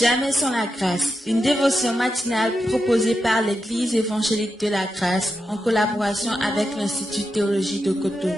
Jamais sans la grâce, une dévotion matinale proposée par l'Église évangélique de la grâce en collaboration avec l'Institut de théologie de Cotonou.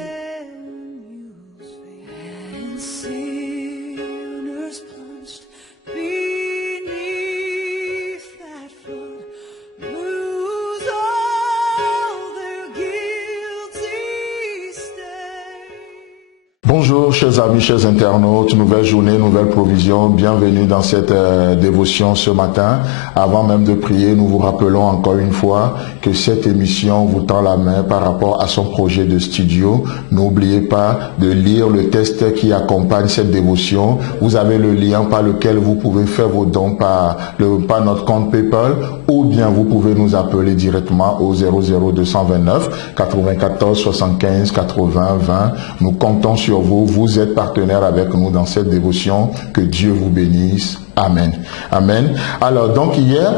Bonjour chers amis, chers internautes, nouvelle journée, nouvelle provision, bienvenue dans cette dévotion ce matin. Avant même de prier, nous vous rappelons encore une fois que cette émission vous tend la main par rapport à son projet de studio. N'oubliez pas de lire le texte qui accompagne cette dévotion. Vous avez le lien par lequel vous pouvez faire vos dons par notre compte PayPal ou bien vous pouvez nous appeler directement au 00229 94 75 80 20. Nous comptons sur vous. Vous êtes partenaire avec nous dans cette dévotion. Que Dieu vous bénisse. Amen. Amen. Alors, donc hier,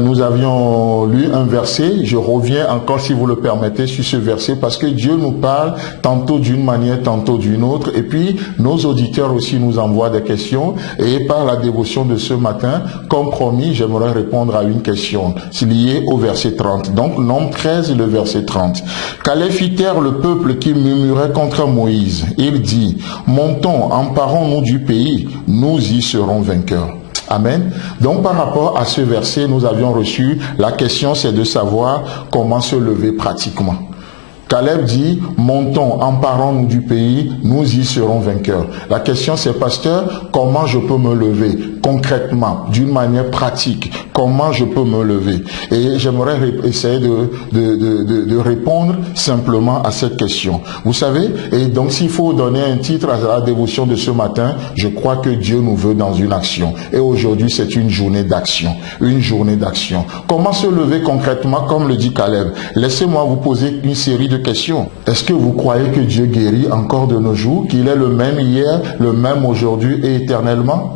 nous avions lu un verset. Je reviens encore, si vous le permettez, sur ce verset parce que Dieu nous parle tantôt d'une manière, tantôt d'une autre. Et puis, nos auditeurs aussi nous envoient des questions. Et par la dévotion de ce matin, comme promis, j'aimerais répondre à une question liée au verset 30. Donc, Nombre 13, le verset 30. Caleb fit taire le peuple qui murmurait contre Moïse. Il dit, montons, emparons-nous du pays, nous y serons vainqueurs. Amen. Donc par rapport à ce verset, nous avions reçu, la question c'est de savoir comment se lever pratiquement. Caleb dit, montons, emparons-nous du pays, nous y serons vainqueurs. La question c'est, pasteur, comment je peux me lever concrètement, d'une manière pratique? Comment je peux me lever? Et j'aimerais essayer de répondre simplement à cette question. Vous savez, et donc s'il faut donner un titre à la dévotion de ce matin, je crois que Dieu nous veut dans une action. Et aujourd'hui, c'est une journée d'action. Une journée d'action. Comment se lever concrètement, comme le dit Caleb? Laissez-moi vous poser une série de questions. Est-ce que vous croyez que Dieu guérit encore de nos jours, qu'il est le même hier, le même aujourd'hui et éternellement?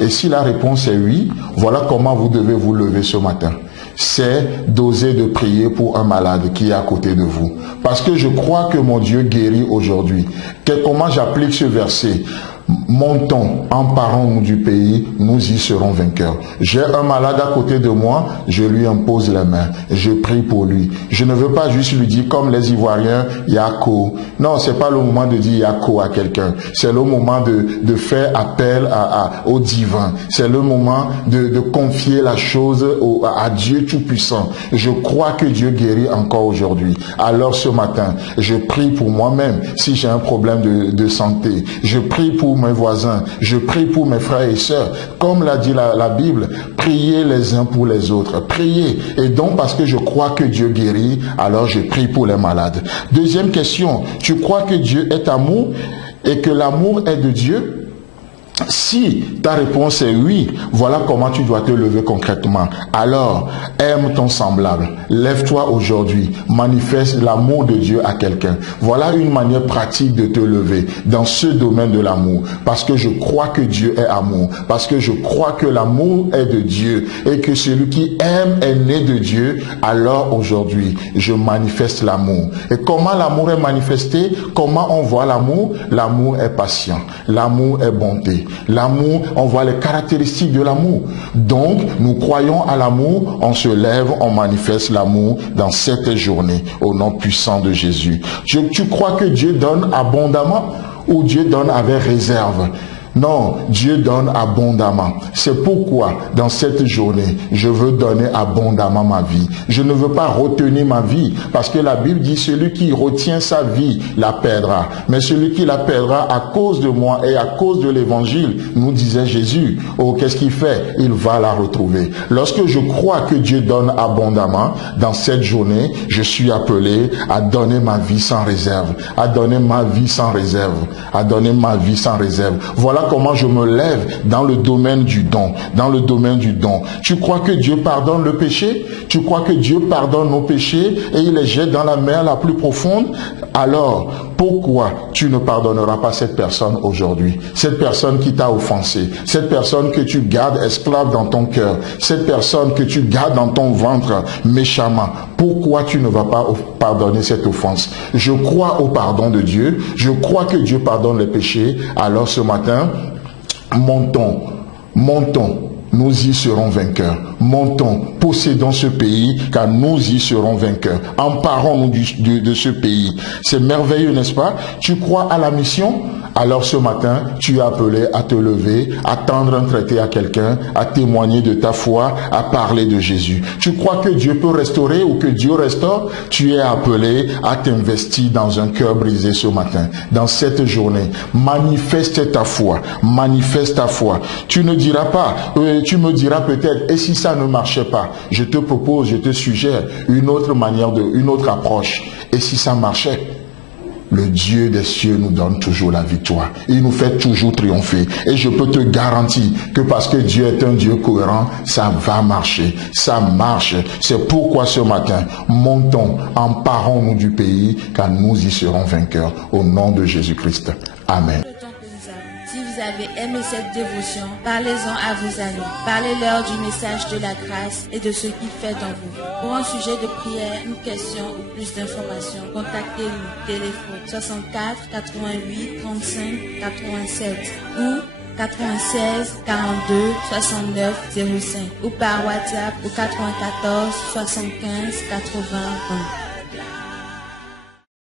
Et si la réponse est oui, voilà comment vous devez vous lever ce matin. C'est d'oser de prier pour un malade qui est à côté de vous. Parce que je crois que mon Dieu guérit aujourd'hui. Comment j'applique ce verset? Montons, emparons-nous du pays, nous y serons vainqueurs. J'ai un malade à côté de moi, je lui impose les mains, je prie pour lui. Je ne veux pas juste lui dire comme les Ivoiriens, Yako. Non, c'est pas le moment de dire Yako à quelqu'un. C'est le moment de faire appel au divin. C'est le moment de confier la chose à Dieu Tout-Puissant. Je crois que Dieu guérit encore aujourd'hui. Alors ce matin, je prie pour moi-même si j'ai un problème de santé. Je prie pour mes voisins, je prie pour mes frères et sœurs. Comme l'a dit la Bible, priez les uns pour les autres. Priez. Et donc, parce que je crois que Dieu guérit, alors je prie pour les malades. Deuxième question, tu crois que Dieu est amour et que l'amour est de Dieu? Si ta réponse est oui, voilà comment tu dois te lever concrètement. Alors, aime ton semblable. Lève-toi aujourd'hui. Manifeste l'amour de Dieu à quelqu'un. Voilà une manière pratique de te lever dans ce domaine de l'amour. Parce que je crois que Dieu est amour. Parce que je crois que l'amour est de Dieu. Et que celui qui aime est né de Dieu. Alors aujourd'hui, je manifeste l'amour. Et comment l'amour est manifesté? Comment on voit l'amour? L'amour est patient. L'amour est bonté. L'amour, on voit les caractéristiques de l'amour. Donc, nous croyons à l'amour, on se lève, on manifeste l'amour dans cette journée, au nom puissant de Jésus. Tu crois que Dieu donne abondamment ou Dieu donne avec réserve? Non, Dieu donne abondamment. C'est pourquoi, dans cette journée, je veux donner abondamment ma vie. Je ne veux pas retenir ma vie, parce que la Bible dit, celui qui retient sa vie la perdra. Mais celui qui la perdra à cause de moi et à cause de l'évangile, nous disait Jésus. Oh, qu'est-ce qu'il fait? Il va la retrouver. Lorsque je crois que Dieu donne abondamment, dans cette journée, je suis appelé à donner ma vie sans réserve. À donner ma vie sans réserve. À donner ma vie sans réserve. Voilà comment je me lève dans le domaine du don. Dans le domaine du don. Tu crois que Dieu pardonne le péché? Tu crois que Dieu pardonne nos péchés et il les jette dans la mer la plus profonde? Alors, pourquoi tu ne pardonneras pas cette personne aujourd'hui? Cette personne qui t'a offensé. Cette personne que tu gardes esclave dans ton cœur. Cette personne que tu gardes dans ton ventre méchamment. Pourquoi tu ne vas pas pardonner cette offense? Je crois au pardon de Dieu. Je crois que Dieu pardonne les péchés. Alors ce matin, montons nous y serons vainqueurs. Montons, possédons ce pays, car nous y serons vainqueurs. Emparons-nous de ce pays. C'est merveilleux, n'est-ce pas? Tu crois à la mission? Alors ce matin, tu es appelé à te lever, à tendre un traité à quelqu'un, à témoigner de ta foi, à parler de Jésus. Tu crois que Dieu peut restaurer ou que Dieu restaure? Tu es appelé à t'investir dans un cœur brisé ce matin. Dans cette journée, manifeste ta foi, manifeste ta foi. Tu ne diras pas, tu me diras peut-être, et si ça ne marchait pas? Je te propose, je te suggère une autre manière, une autre approche. Et si ça marchait? Le Dieu des cieux nous donne toujours la victoire. Il nous fait toujours triompher. Et je peux te garantir que parce que Dieu est un Dieu cohérent, ça va marcher. Ça marche. C'est pourquoi ce matin, montons, emparons-nous du pays, car nous y serons vainqueurs. Au nom de Jésus-Christ. Amen. Si vous avez aimé cette dévotion, parlez-en à vos amis. Parlez-leur du message de la grâce et de ce qu'il fait dans vous. Pour un sujet de prière, une question ou plus d'informations, contactez-nous. Téléphone 64 88 35 87 ou 96 42 69 05 ou par WhatsApp au 94 75 80 20.